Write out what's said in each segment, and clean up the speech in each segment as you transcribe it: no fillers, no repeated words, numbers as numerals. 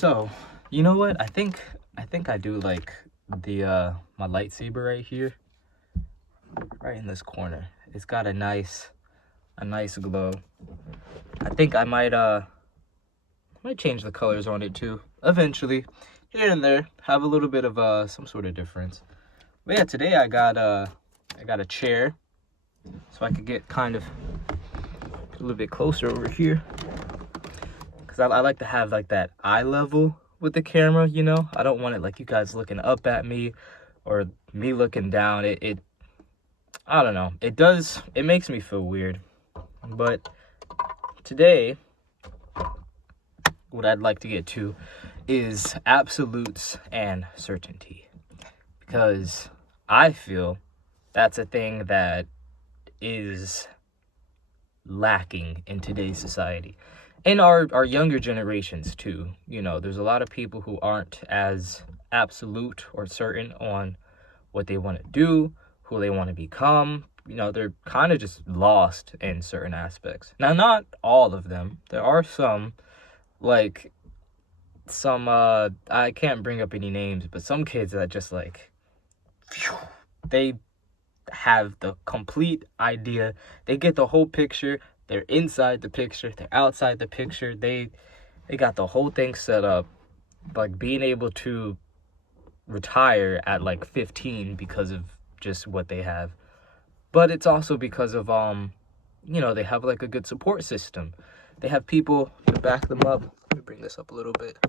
So, you know what? I think I do like the my lightsaber right here, right in this corner. It's got a nice glow. I think I might change the colors on it too. Eventually, here and there, have a little bit of some sort of difference. But yeah, today I got a chair so I could get kind of a little bit closer over here. Cause I like to have like that eye level with the camera, you know? I don't want it like you guys looking up at me or me looking down. I don't know. It makes me feel weird. But today, what I'd like to get to is absolutes and certainty. Because I feel that's a thing that is lacking in today's society. In our younger generations too. You know, there's a lot of people who aren't as absolute or certain on what they want to do, who they want to become. You know, they're kind of just lost in certain aspects. Now, not all of them. There are some, like, I can't bring up any names, but some kids that just, like, phew, they have the complete idea. They get the whole picture. They're inside the picture. They're outside the picture. They got the whole thing set up. Like, being able to retire at, like, 15 because of just what they have. But it's also because of they have like a good support system. They have people to back them up. Let me bring this up a little bit.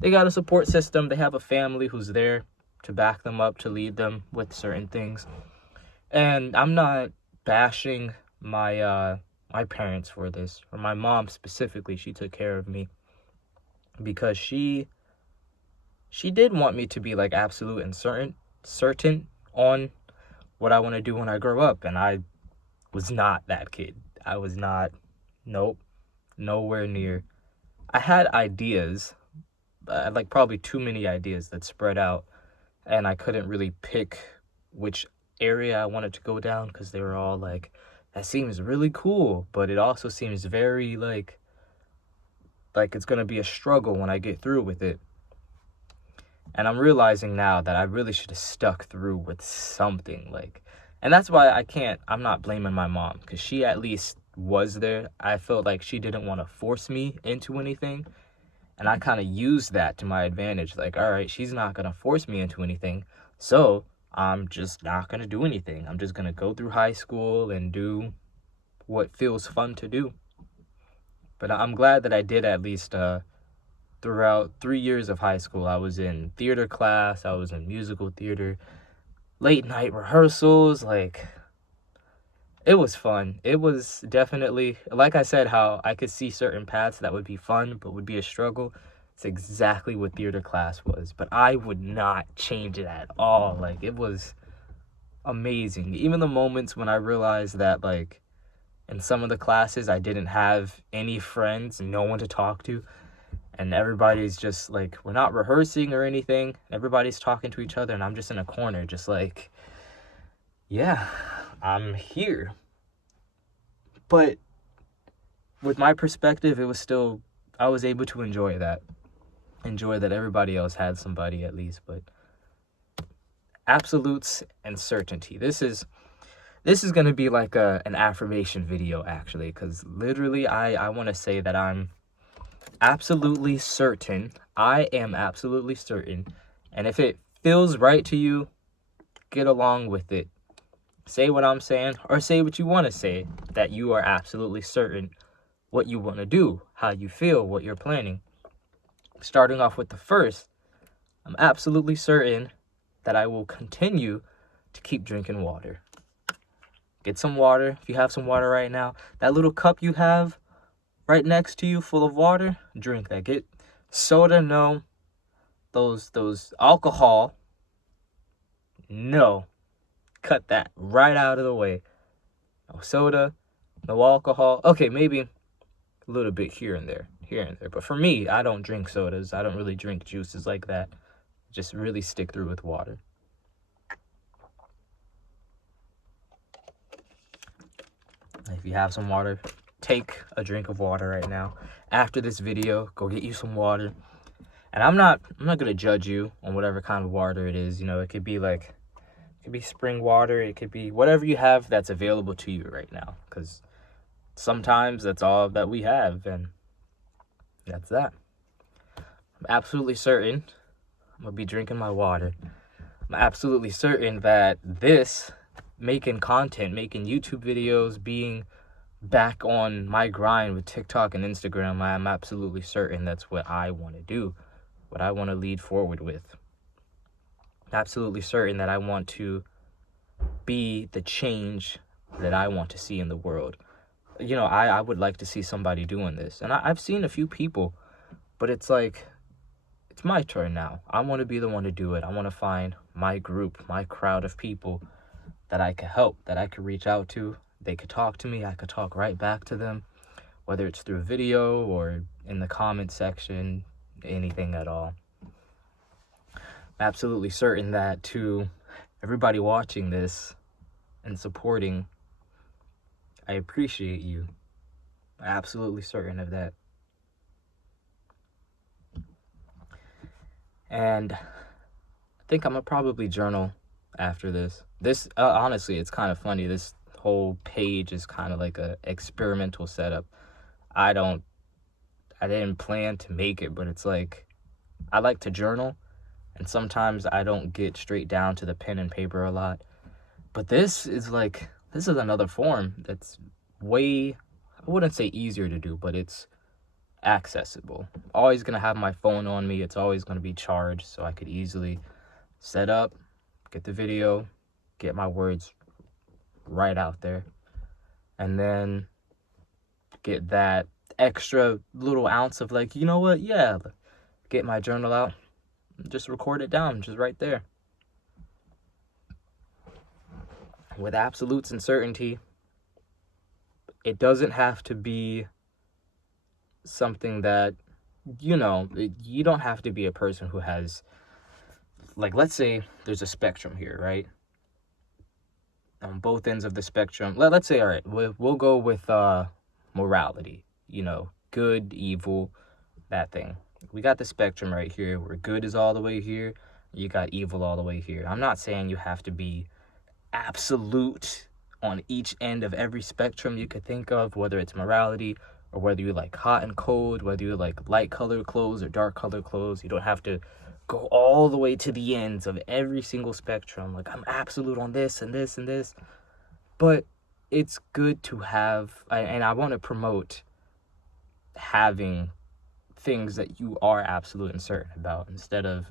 They got a support system. They have a family who's there to back them up, to lead them with certain things. And I'm not bashing my parents for this, or my mom specifically. She took care of me because she did want me to be like absolute and certain on what I want to do when I grow up, and I was not that kid. I was not. Nope, nowhere near. I had ideas, like probably too many ideas that spread out, and I couldn't really pick which area I wanted to go down because they were all like, that seems really cool, but it also seems very like it's gonna be a struggle when I get through with it. And I'm realizing now that I really should have stuck through with something, like, and that's why I'm not blaming my mom, because she at least was there. I felt like she didn't want to force me into anything, and I kind of used that to my advantage. Like, all right, she's not going to force me into anything, so I'm just not going to do anything. I'm just going to go through high school and do what feels fun to do. But I'm glad that I did at least, throughout 3 years of high school, I was in theater class, I was in musical theater, late night rehearsals. Like, it was fun. It was definitely, like I said, how I could see certain paths that would be fun but would be a struggle. It's exactly what theater class was, but I would not change it at all. Like, it was amazing. Even the moments when I realized that, like, in some of the classes I didn't have any friends, no one to talk to, and everybody's just like, we're not rehearsing or anything, everybody's talking to each other, and I'm just in a corner just like, yeah, I'm here. But with my perspective, it was still, I was able to enjoy that everybody else had somebody at least. But absolutes and certainty, this is going to be like an affirmation video, actually, because literally I want to say that I'm absolutely certain. I am absolutely certain. And if it feels right to you, get along with it. Say what I'm saying, or say what you want to say, that you are absolutely certain what you want to do, how you feel, what you're planning. Starting off with the first, I'm absolutely certain that I will continue to keep drinking water. Get some water. If you have some water right now, that little cup you have right next to you full of water, drink that. Get soda, no. Those alcohol, no. Cut that right out of the way. No soda, no alcohol. Okay, maybe a little bit here and there. But for me, I don't drink sodas. I don't really drink juices like that. Just really stick through with water. If you have some water, take a drink of water right now. After this video, go get you some water. And I'm not gonna judge you on whatever kind of water it is. You know, it could be spring water, it could be whatever you have that's available to you right now, because sometimes that's all that we have, and that's that. I'm absolutely certain I'm gonna be drinking my water. I'm absolutely certain that this, making content, making YouTube videos, being back on my grind with TikTok and Instagram, I'm absolutely certain that's what I want to do, what I want to lead forward with. Absolutely certain that I want to be the change that I want to see in the world. You know, I would like to see somebody doing this. And I've seen a few people, but it's like, it's my turn now. I want to be the one to do it. I want to find my group, my crowd of people that I could help, that I could reach out to. They could talk to me. I could talk right back to them, whether it's through video or in the comment section, anything at all. I'm absolutely certain that to everybody watching this and supporting, I appreciate you. I'm absolutely certain of that. And I think I'm gonna probably journal after this. Honestly, it's kind of funny. This whole page is kind of like a experimental setup. I didn't plan to make it, but it's like, I like to journal, and sometimes I don't get straight down to the pen and paper a lot. But this is another form that's way, I wouldn't say easier to do, but it's accessible. Always gonna have my phone on me. It's always gonna be charged, so I could easily set up, get the video, get my words right out there, and then get that extra little ounce of like, you know what, yeah, get my journal out, just record it down, just right there. With absolutes and certainty, it doesn't have to be something that, you know, you don't have to be a person who has, like, let's say there's a spectrum here, right? On both ends of the spectrum, let's say, all right, we'll go with morality, you know, good, evil, that thing. We got the spectrum right here where good is all the way here, you got evil all the way here. I'm not saying you have to be absolute on each end of every spectrum you could think of, whether it's morality or whether you like hot and cold, whether you like light colored clothes or dark colored clothes. You don't have to go all the way to the ends of every single spectrum. Like, I'm absolute on this and this and this. But it's good to have, and I want to promote having things that you are absolute and certain about, instead of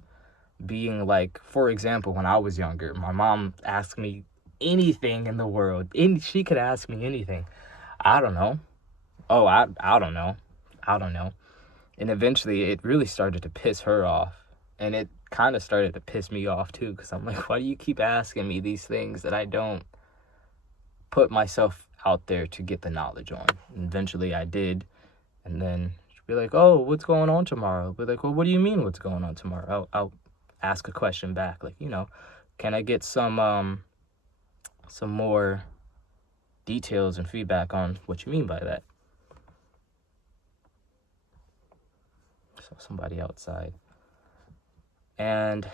being like, for example, when I was younger, my mom asked me anything in the world. She could ask me anything. I don't know. Oh, I don't know. I don't know. And eventually it really started to piss her off. And it kind of started to piss me off too, because I'm like, why do you keep asking me these things that I don't put myself out there to get the knowledge on? And eventually I did. And then she'd be like, oh, what's going on tomorrow? I'll be like, well, what do you mean what's going on tomorrow? I'll ask a question back, like, you know, can I get some more details and feedback on what you mean by that? So somebody outside. And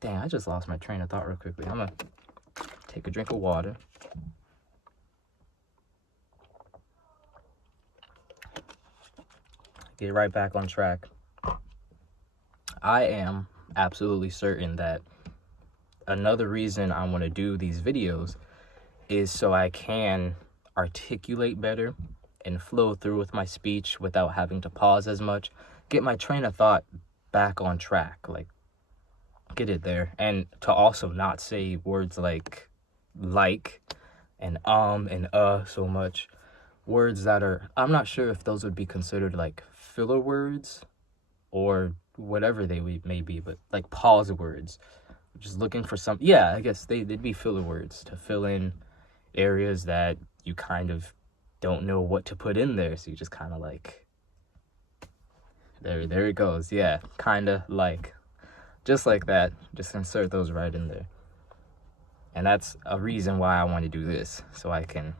dang, I just lost my train of thought real quickly. I'm gonna take a drink of water. Get right back on track. I am absolutely certain that another reason I want to do these videos is so I can articulate better and flow through with my speech without having to pause as much. Get my train of thought back on track, like get it there. And to also not say words like and so much. Words that are, I'm not sure if those would be considered like filler words or whatever they may be, but like pause words. Just looking for some, yeah, I guess they'd be filler words to fill in areas that you kind of don't know what to put in there. So you just kind of like, there it goes. Yeah, kind of like, just like that. Just insert those right in there. And that's a reason why I want to do this. So I can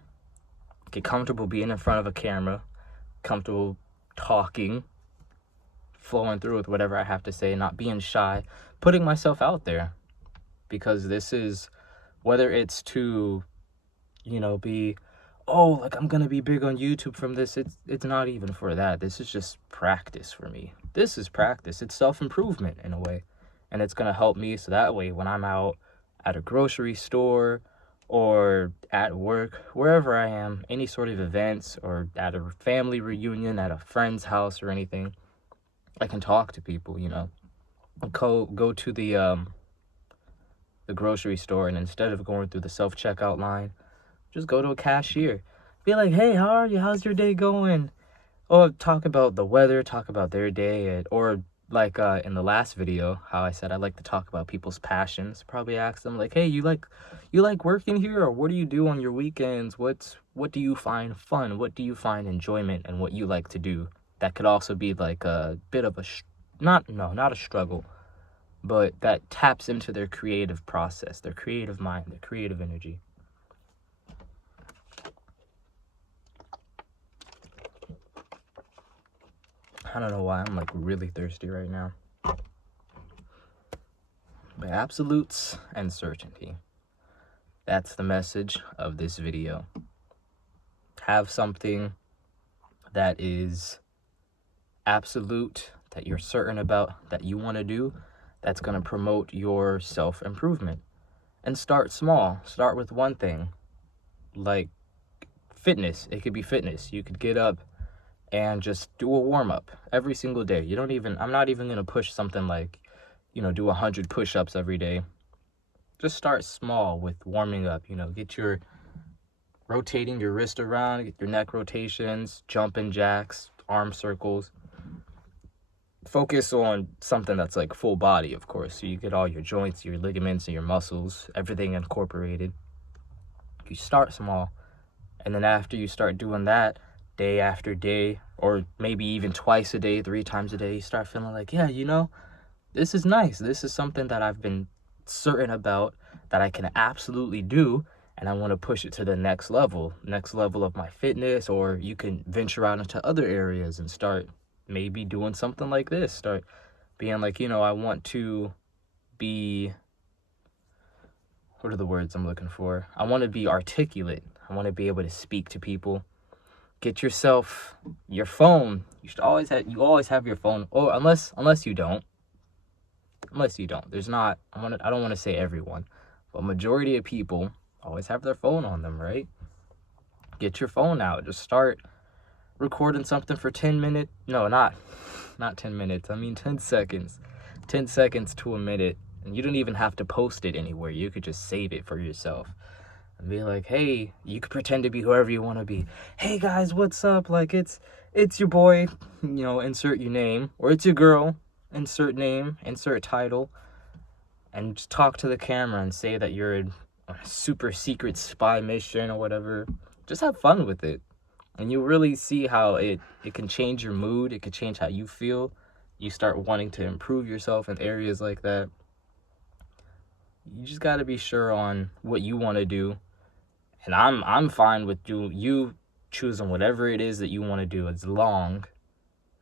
get comfortable being in front of a camera, comfortable talking, flowing through with whatever I have to say, not being shy, putting myself out there. Because this is, whether it's to, be, oh, like I'm gonna be big on YouTube from this, it's not even for that. This is just practice for me. This is practice. It's self-improvement in a way. And it's gonna help me so that way when I'm out at a grocery store or at work, wherever I am, any sort of events or at a family reunion, at a friend's house or anything, I can talk to people, go to the grocery store, and instead of going through the self-checkout line, just go to a cashier. Be like, hey, how are you? How's your day going? Or talk about the weather, talk about their day, or like in the last video, how I said I like to talk about people's passions. Probably ask them like, hey, you like working here, or what do you do on your weekends? What do you find fun? What do you find enjoyment, and what you like to do? That could also be like a bit of a not a struggle, but that taps into their creative process, their creative mind, their creative energy. I don't know why I'm like really thirsty right now. But absolutes and certainty. That's the message of this video. Have something that is absolute, that you're certain about, that you want to do, that's going to promote your self-improvement. And start small. Start with one thing. Like fitness. It could be fitness. You could get up and just do a warm-up every single day. I'm not even going to push something like, do 100 push-ups every day. Just start small with warming up, get your rotating your wrist around, get your neck rotations, jumping jacks, arm circles. Focus on something that's like full body, of course, so you get all your joints, your ligaments, and your muscles, everything incorporated. You start small, and then after you start doing that day after day, or maybe even twice a day, 3 times a day, you start feeling like, yeah, this is nice. This is something that I've been certain about, that I can absolutely do, and I want to push it to the next level of my fitness. Or you can venture out into other areas and start maybe doing something like this. Start being like, I want to be, what are the words I'm looking for? I want to be articulate. I want to be able to speak to people. Get yourself your phone. You always have your phone. Or unless you don't. There's not, I don't want to say everyone, but majority of people always have their phone on them, right? Get your phone out. Just start recording something for 10 minutes. No, not 10 minutes. I mean 10 seconds. 10 seconds to a minute. And you don't even have to post it anywhere. You could just save it for yourself. And be like, hey, you could pretend to be whoever you want to be. Hey guys, what's up? Like it's your boy, insert your name. Or it's your girl, insert name, insert title. And just talk to the camera and say that you're a super secret spy mission or whatever. Just have fun with it. And you really see how it can change your mood. It can change how you feel. You start wanting to improve yourself in areas like that. You just got to be sure on what you want to do. And I'm fine with you choosing whatever it is that you want to do, as long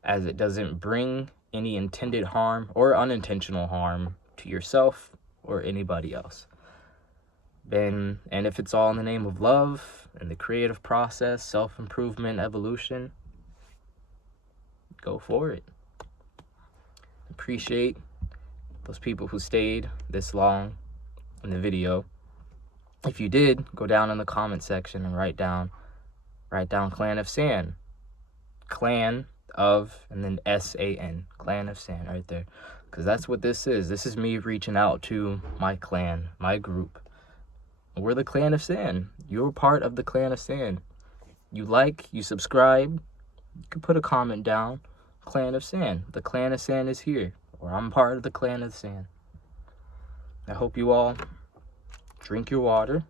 as it doesn't bring any intended harm or unintentional harm to yourself or anybody else. And if it's all in the name of love and the creative process, self-improvement, evolution, go for it. Appreciate those people who stayed this long in the video. If you did, go down in the comment section and write down Clan of San. Clan of, and then S-A-N. Clan of San, right there. Because that's what this is. This is me reaching out to my clan, my group. We're the Clan of San. You're part of the Clan of San. You subscribe, you can put a comment down. Clan of San. The Clan of San is here. Or I'm part of the Clan of San. I hope you all drink your water.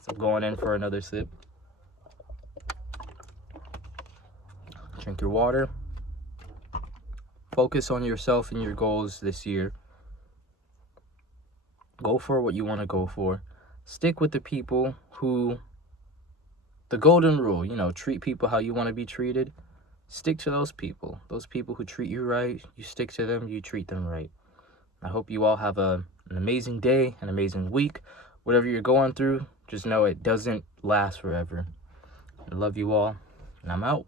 So I'm going in for another sip. Drink your water. Focus on yourself and your goals this year. Go for what you want to go for. Stick with the people who, the golden rule, treat people how you want to be treated. stick to those people. Those people who treat you right, you stick to them, you treat them right. I hope you all have an amazing day, an amazing week. Whatever you're going through, just know it doesn't last forever. I love you all, and I'm out.